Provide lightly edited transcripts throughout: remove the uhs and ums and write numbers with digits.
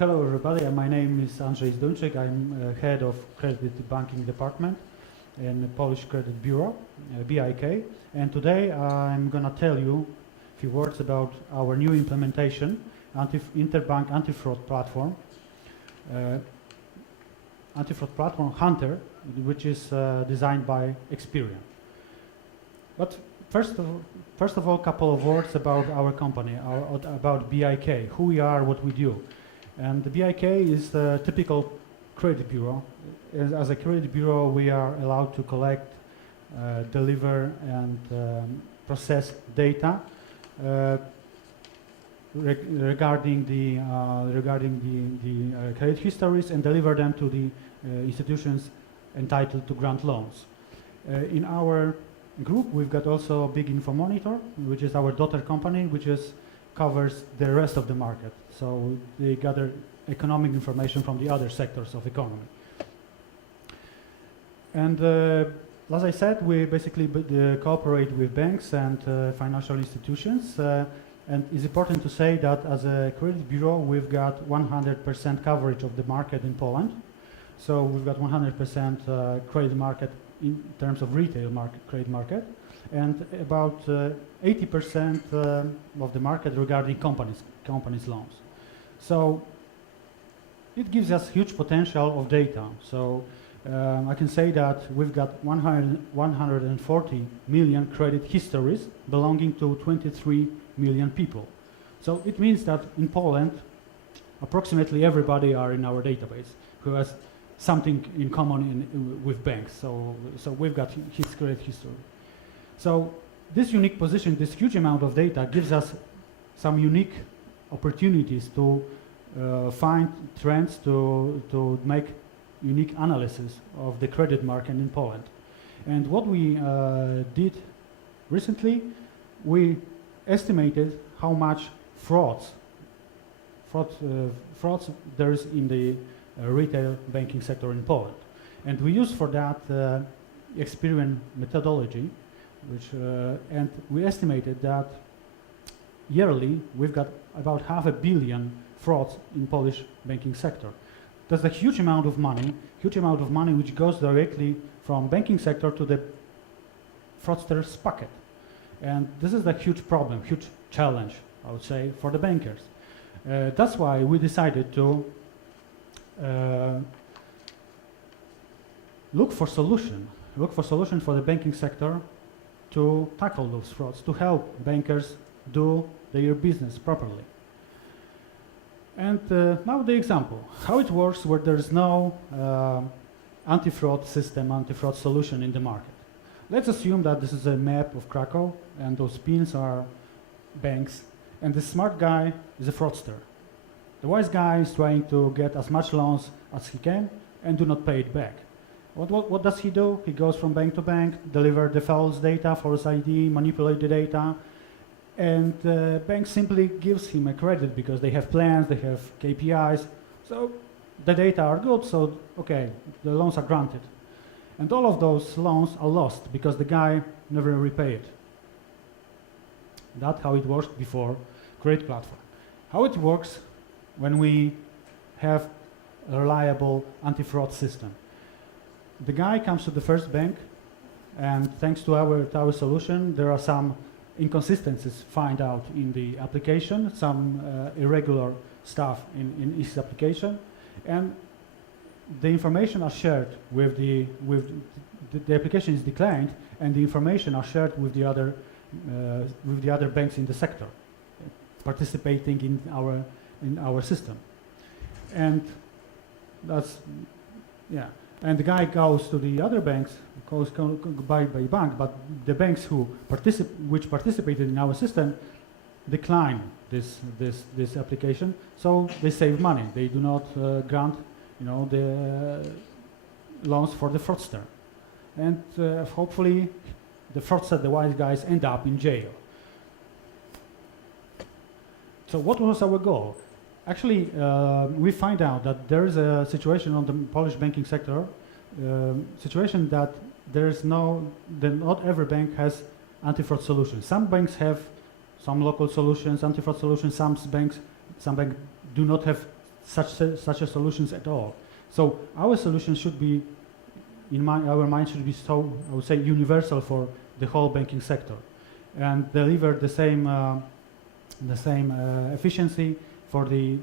hello everybody. My name is Andrzej Zdunczy. I'm head of credit banking department in the Polish Credit Bureau, BIK. And today I'm going to tell you a few words about our new implementation, interbank anti-fraud platform, Hunter, which is designed by Experian. But first of all, a couple of words about our company, about BIK, who we are, what we do. And the BIK is the typical credit bureau. As a credit bureau, we are allowed to collect, deliver, and process data regarding the credit histories and deliver them to the institutions entitled to grant loans. In our group, we've got also a big info monitor, which is our daughter company, which covers the rest of the market. So they gather economic information from the other sectors of economy. And as I said, we basically cooperate with banks and financial institutions. And it's important to say that as a credit bureau, we've got 100% coverage of the market in Poland. So we've got 100% credit market in terms of retail credit market, and about 80% of the market regarding companies loans. So it gives us huge potential of data. So I can say that we've got 140 million credit histories belonging to 23 million people. So it means that in Poland, approximately everybody are in our database who has something in common with banks. So we've got his credit history. So this unique position, this huge amount of data gives us some unique opportunities to find trends, to make unique analysis of the credit market in Poland. And what we did recently, we estimated how much frauds there is in the retail banking sector in Poland. And we use for that Experian methodology, and we estimated that yearly we've got about 500 million frauds in Polish banking sector. That's a huge amount of money which goes directly from banking sector to the fraudsters' pocket. And this is a huge problem, huge challenge, I would say, for the bankers. That's why we decided to look for solution for the banking sector to tackle those frauds, to help bankers do their business properly. And now the example, how it works where there's no anti-fraud system, anti-fraud solution in the market. Let's assume that this is a map of Krakow and those pins are banks, and the smart guy is a fraudster. The wise guy is trying to get as much loans as he can and do not pay it back. What does he do? He goes from bank to bank, deliver the false data, false ID, manipulate the data, and the bank simply gives him a credit because they have plans, they have KPIs, so the data are good, so okay, the loans are granted. And all of those loans are lost because the guy never repaid. That's how it worked before credit platform. How it works when we have a reliable anti-fraud system. The guy comes to the first bank, and thanks to our solution, there are some inconsistencies found out in the application, some irregular stuff in his application, and the information are shared with the application is declined, and the information are shared with the other banks in the sector participating in our system. And that's, yeah. And the guy goes to the other banks, goes by bank, but the banks which participated in our system decline this application, so they save money. They do not grant, the loans for the fraudster, and hopefully the fraudster, the wise guys, end up in jail. So what was our goal? Actually, we find out that there is a situation on the Polish banking sector, situation that not every bank has anti-fraud solutions. Some banks have some local solutions, anti-fraud solutions. Some banks do not have such a solutions at all. So our solution should be, our mind should be so, I would say, universal for the whole banking sector, and deliver the same efficiency for the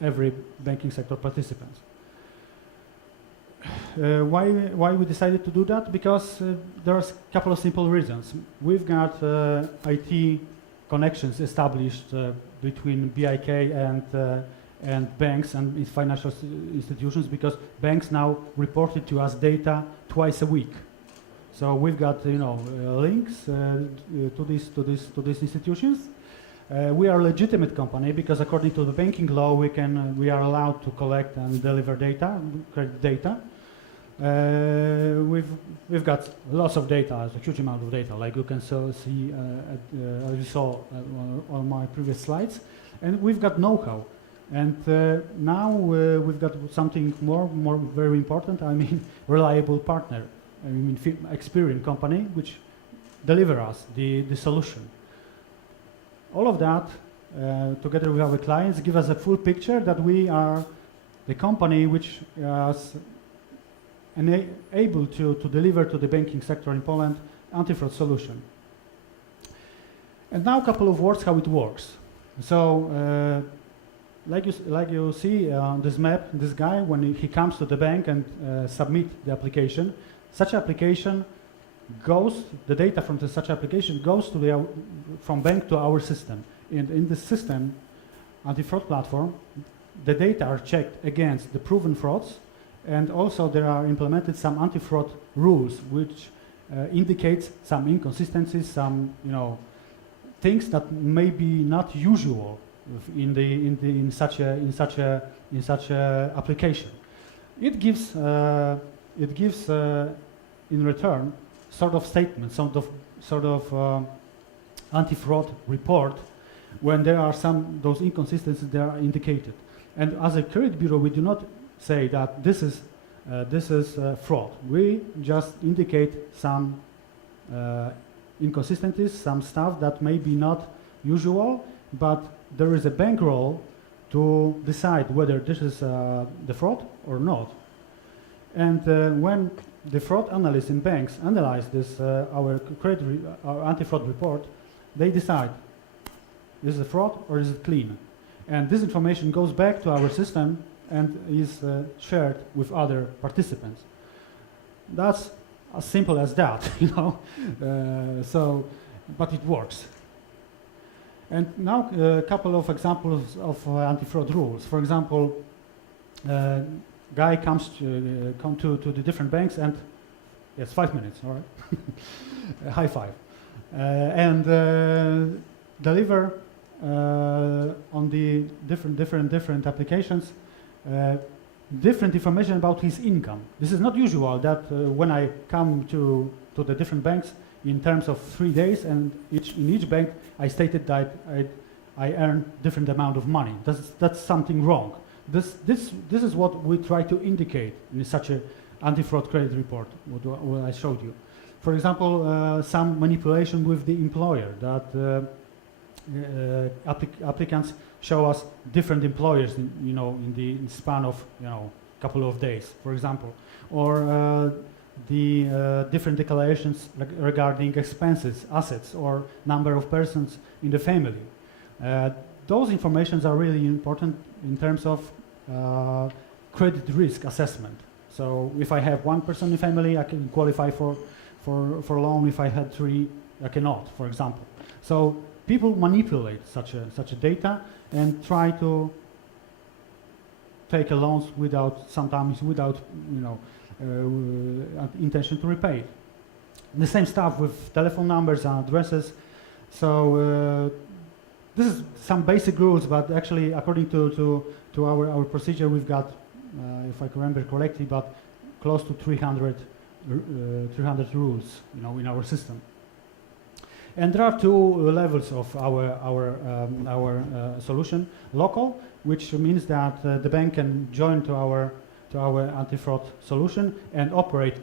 every banking sector participants. Why we decided to do that? Because there's a couple of simple reasons. We've got IT connections established between BIK and banks and financial institutions, because banks now reported to us data twice a week. So we've got links to these institutions. We are a legitimate company because according to the banking law we are allowed to collect and deliver data, credit data. We've got lots of data, a huge amount of data, like you can see as you saw on my previous slides, and we've got know-how. And now we've got something more very important. I mean, reliable partner. I mean, Experian company, which deliver us the solution. All of that, together with our clients, give us a full picture that we are the company which is able to deliver to the banking sector in Poland anti-fraud solution. And now a couple of words how it works. So, like you see on this map, this guy, when he comes to the bank and submit the application, such application goes, the data from such application goes to from bank to our system. And in the system, anti-fraud platform, the data are checked against the proven frauds, and also there are implemented some anti-fraud rules which indicates some inconsistencies, some things that may be not usual in such a application. It gives in return sort of statement, sort of anti-fraud report when there are those inconsistencies that are indicated. And as a credit bureau, we do not say that this is fraud. We just indicate some inconsistencies, some stuff that may be not usual, but there is a bank role to decide whether this is the fraud or not. And when the fraud analysts in banks analyze this, our anti-fraud report, they decide, is it a fraud or is it clean? And this information goes back to our system and is shared with other participants. That's as simple as that, but it works. And now a couple of examples of anti-fraud rules. For example, guy comes to the different banks and, yes, 5 minutes, all right, high five, and deliver on the different applications different information about his income. This is not usual that when I come to the different banks in terms of 3 days, and in each bank I stated that I earn different amount of money. That's something wrong. This is what we try to indicate in such an anti-fraud credit report, what I showed you. For example, some manipulation with the employer, that applicants show us different employers in the span of couple of days, for example, or the different declarations regarding expenses, assets, or number of persons in the family. Those informations are really important in terms of credit risk assessment. So if I have one person in the family, I can qualify for loan. If I had 3, I cannot, for example. So people manipulate such a data and try to take a loans sometimes without intention to repay it. The same stuff with telephone numbers and addresses. So this is some basic rules, but actually, according to our procedure, we've got, if I can remember correctly, but close to 300 rules, in our system. And there are 2 levels of our solution: local, which means that the bank can join to our anti-fraud solution and operate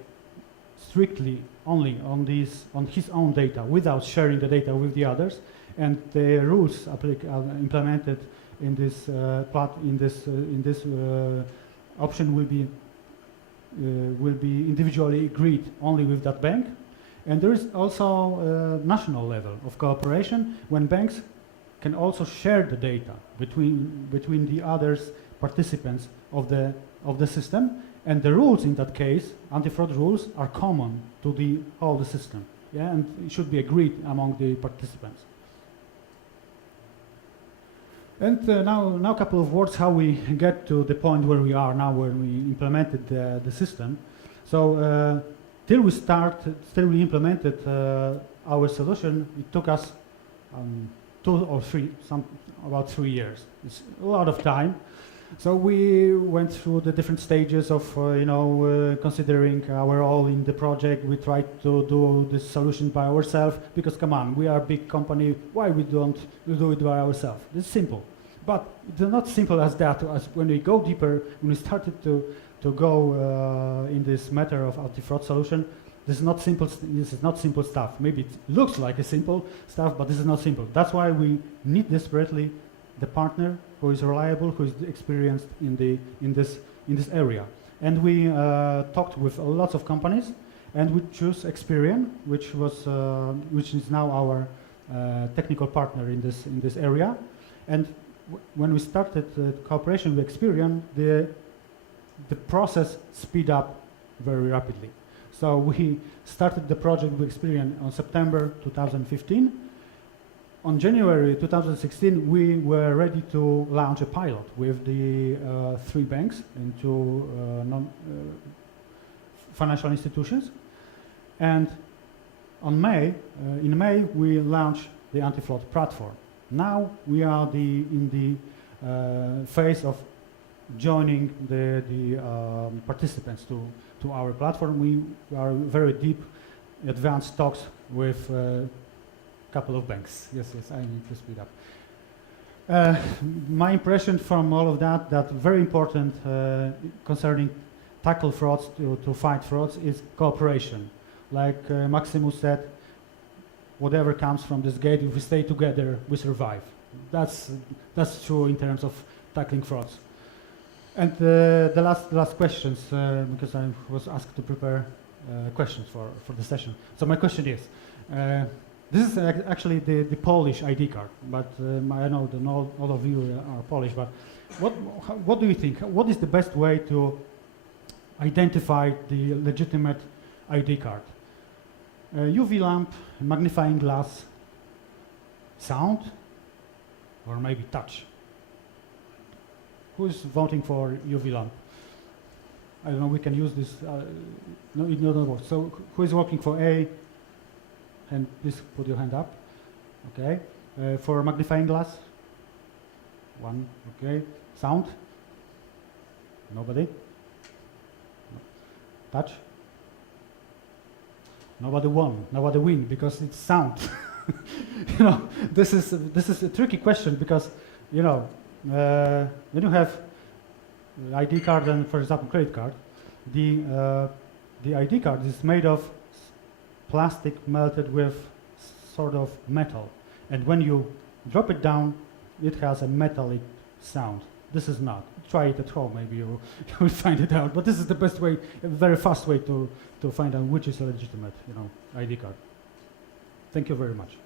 strictly only on his own data, without sharing the data with the others. And the rules implemented in this option will be individually agreed only with that bank. And there is also a national level of cooperation when banks can also share the data between the others participants of the system, and the rules in that case, anti-fraud rules, are common to the whole system. Yeah, and it should be agreed among the participants. And now a couple of words how we get to the point where we are now when we implemented the system. So till we implemented our solution, it took us about 3 years. It's a lot of time. So we went through the different stages of considering our role in the project. We tried to do this solution by ourselves because, come on, we are a big company. Why we don't do it by ourselves? It's simple, but it's not simple as that. As when we go deeper, when we started to go in this matter of anti-fraud solution, this is not simple. This is not simple stuff. Maybe it looks like a simple stuff, but this is not simple. That's why we need desperately the partner who is reliable, who is experienced in this area. And we talked with lots of companies, and we chose Experian, which is now our technical partner in this area. And when we started cooperation with Experian, the process speed up very rapidly. So we started the project with Experian on September 2015. On January 2016, we were ready to launch a pilot with the 3 banks and 2 financial institutions. And in May, we launched the anti-fraud platform. Now we are in the phase of joining the participants to our platform. We are very deep, advanced talks with couple of banks. Yes, I need to speed up. My impression from all of that very important concerning tackle frauds to fight frauds is cooperation. Like Maximus said, whatever comes from this gate, if we stay together, we survive. That's true in terms of tackling frauds. And the last questions, because I was asked to prepare questions for the session. So my question is, this is actually the Polish ID card, but I know that all of you are Polish, but what do you think? What is the best way to identify the legitimate ID card? UV lamp, magnifying glass, sound, or maybe touch? Who is voting for UV lamp? I don't know, we can use this, no, it doesn't work. So who is voting for A? And please put your hand up. Okay. For magnifying glass? 1. Okay. Sound? Nobody? No. Touch? Nobody won. Nobody win because it's sound. This is a tricky question because when you have ID card and, for example, credit card, the ID card is made of plastic melted with sort of metal, and when you drop it down, it has a metallic sound. This is not. Try it at home, maybe you will find it out. But this is the best way, a very fast way to find out which is a legitimate, ID card. Thank you very much.